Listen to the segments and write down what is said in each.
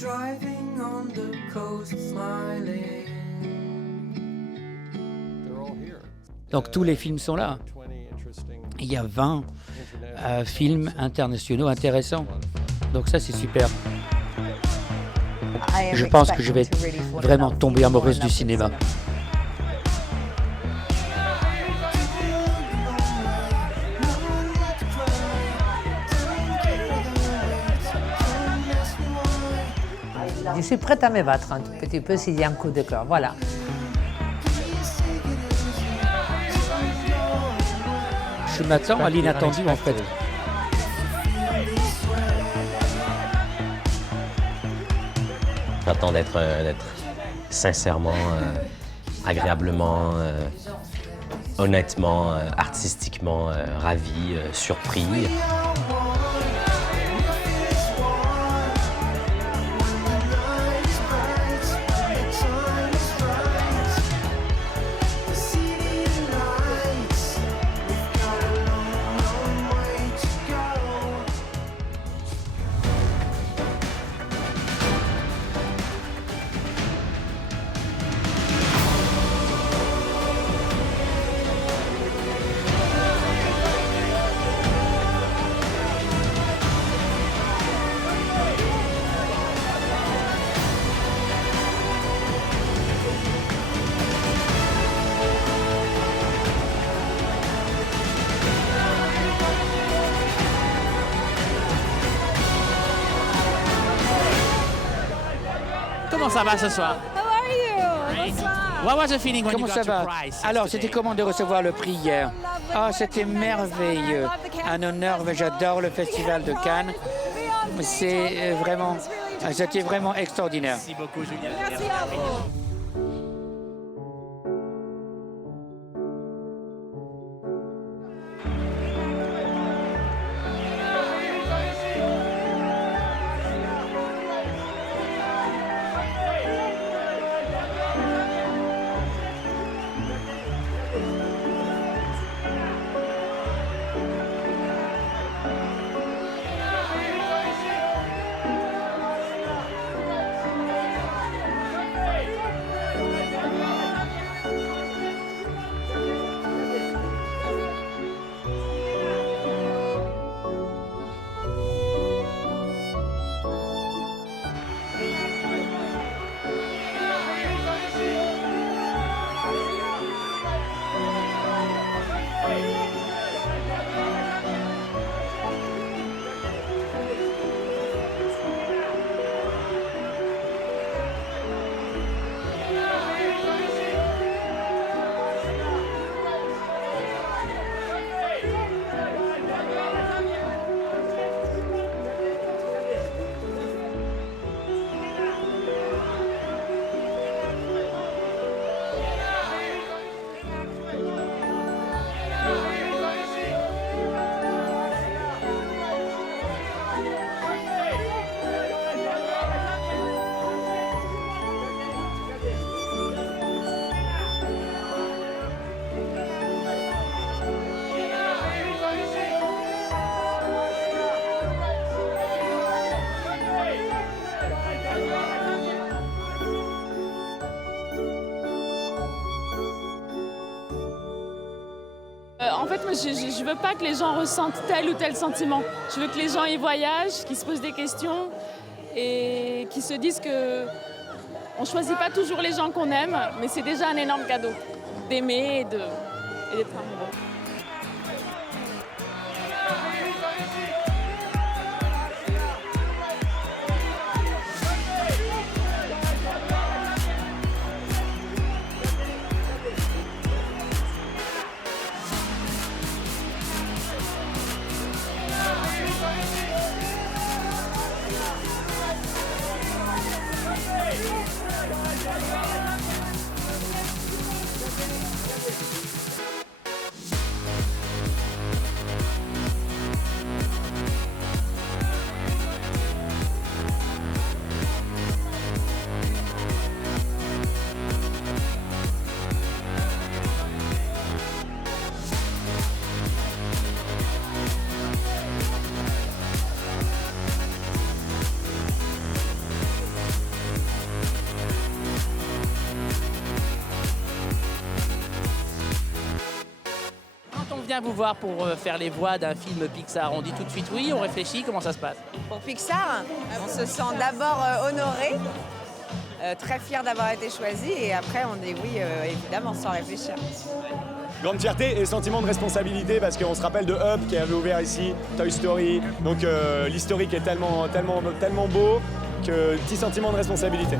driving on the coast smiling. Donc tous les films sont là. Il y a 20 films internationaux intéressants. Donc ça c'est super. Je pense que je vais vraiment tomber amoureuse du cinéma. Je suis prête à me battre un tout petit peu s'il y a un coup de cœur. Voilà. Je m'attends à l'inattendu en fait. J'attends d'être sincèrement, agréablement, honnêtement, artistiquement ravi, surpris. Comment ça va ce soir? How are you? Bonsoir. What was the feeling when Comment you ça got your va? prize Alors, yesterday? c'était comment de recevoir le prix hier? Ah, c'était merveilleux. Un honneur, j'adore le Festival de Cannes. C'est vraiment, c'était vraiment extraordinaire. Merci beaucoup, Julien. Merci à vous. En fait, moi, je veux pas que les gens ressentent tel ou tel sentiment. Je veux que les gens y voyagent, qu'ils se posent des questions et qu'ils se disent que on choisit pas toujours les gens qu'on aime, mais c'est déjà un énorme cadeau d'aimer et d'être amoureux. vient vous voir pour faire les voix d'un film Pixar, on dit tout de suite oui, on réfléchit, comment ça se passe? Pour Pixar, on se sent d'abord honoré, très fier d'avoir été choisi, et après on dit oui, évidemment, sans réfléchir. Grande fierté et sentiment de responsabilité parce qu'on se rappelle de Up qui avait ouvert ici, Toy Story. Donc l'historique est tellement beau que petit sentiment de responsabilité.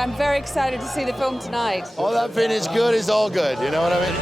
I'm very excited to see the film tonight. All that finished good is all good, you know what I mean?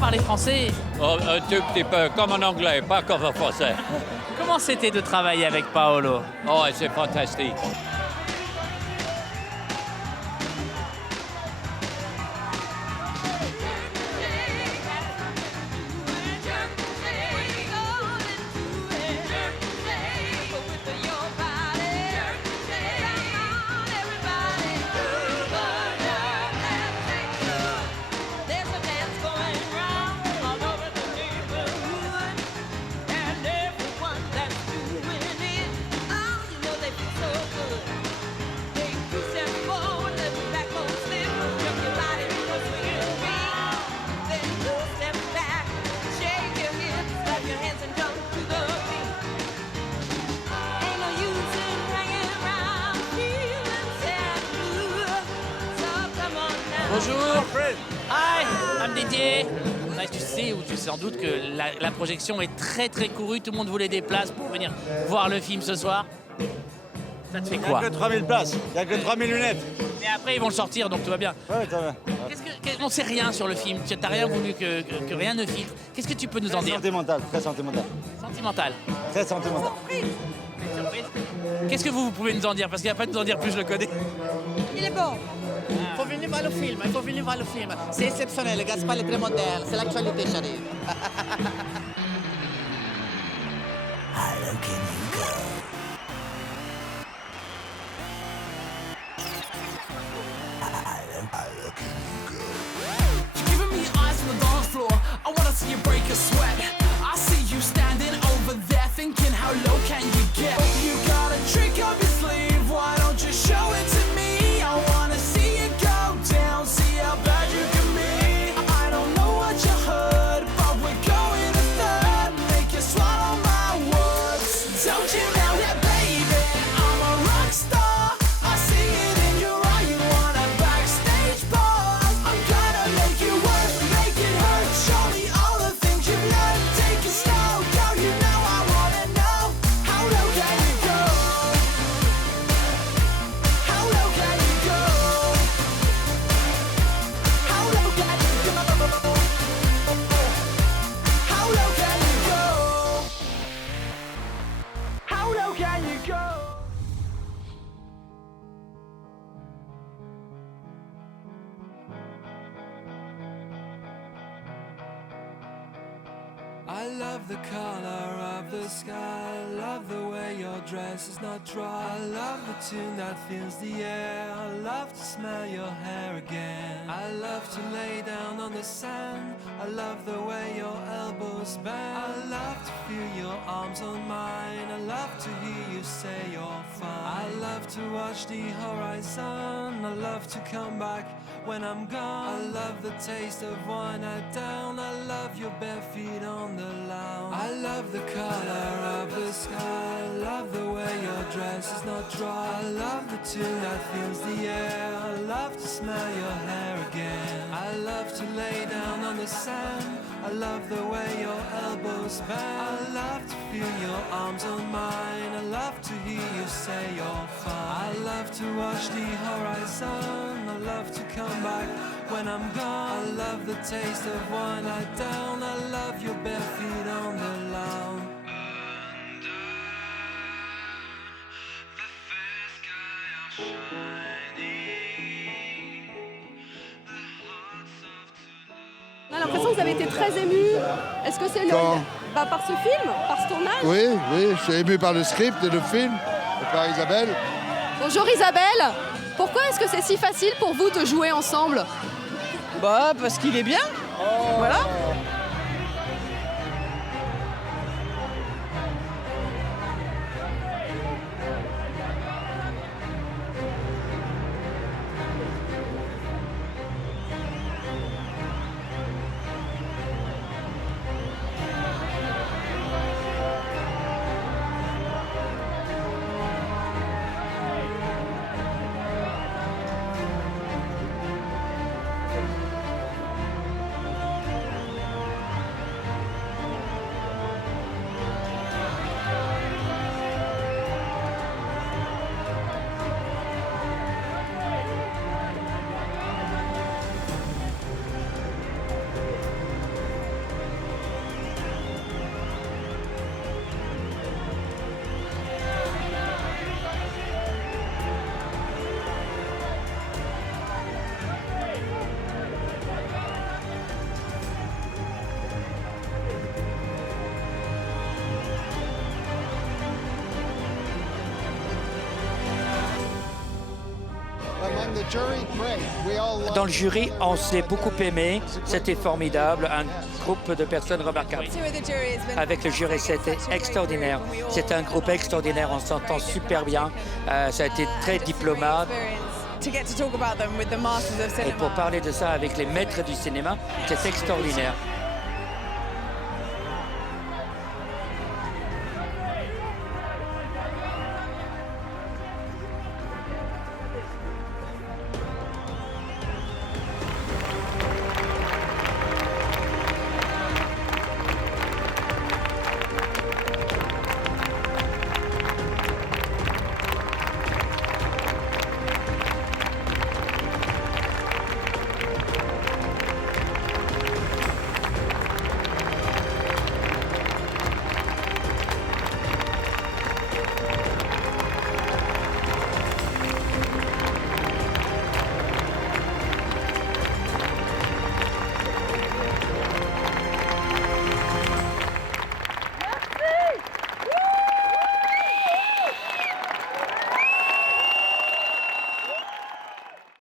Parler français, Oh, un tout petit peu, comme en anglais, pas comme en français. comment c'était de travailler avec Paolo? Oh, c'est fantastique. Bonjour. Hi, I'm Didier. Là, tu sais, ou tu sais sans doute que la projection est très très courue. Tout le monde voulait des places pour venir voir le film ce soir. Ça te fait quoi? Il n'y a que 3000 places, il n'y a que 3000 lunettes. Mais après, ils vont le sortir, donc tout va bien. Ouais, ça va. On ne sait rien sur le film. Tu n'as rien voulu que rien ne filtre. Qu'est-ce que tu peux nous en dire? Très sentimental. Sentimental. Très sentimental. Surprise. Qu'est-ce que vous pouvez nous en dire? Parce qu'il n'y a pas de nous en dire plus, je le connais. Il est bon. Il faut venir voir le film, il faut venir voir le film. C'est exceptionnel, Gaspard est très moderne, c'est l'actualité, chérie. Giving me eyes on the dance floor. I wanna see you break a sweat. I see you standing over there thinking, how low can you get? You got a trick up your sleeve, why don't you show it to me? I wanna see you go down, see how bad you can be. I don't know what you heard, but we're going a third. Make you swallow my words. Don't you know that, baby? I'm a rock star. I see it in your eye. You want a backstage pass? I'm gonna make you work, make it hurt. Show me all the things you've learned. Take it slow, girl. You know I wanna know. How low can you go? How low can you go? How low can you go? How low can you go? How low can you go? I love the color of the sky. I love the way your dress is not dry. I love the tune that fills the air. I love to smell your hair again. I love to lay down on the sand. I love the way your elbows bend. I love to feel your arms on mine. I love to hear you say you're fine. I love to watch the horizon. I love to come back when I'm gone. I love the taste of one night down. I love your bare feet on the lawn. I love the color of the sky. I love the way your dress is not dry. I love the tune that fills the air. I love to smell your hair again. I love to lay down on the sand. I love the way your elbows bend. I love to feel your arms on mine. I love to hear you say you're fine. I love to watch the horizon. I love to come back when I'm gone. I love the taste of one night down. I love your bare feet on the lawn. On a l'impression que vous avez été très ému. Est-ce que c'est par ce film, par ce tournage? Oui, je suis ému par le script et le film, et par Isabelle. Bonjour Isabelle. Pourquoi est-ce que c'est si facile pour vous de jouer ensemble? Bah, parce qu'il est bien. Voilà. Dans le jury, on s'est beaucoup aimé, c'était formidable, un groupe de personnes remarquables. Avec le jury, c'était extraordinaire. C'est un groupe extraordinaire, on s'entend super bien, ça a été très diplomate. Et pour parler de ça avec les maîtres du cinéma, c'est extraordinaire.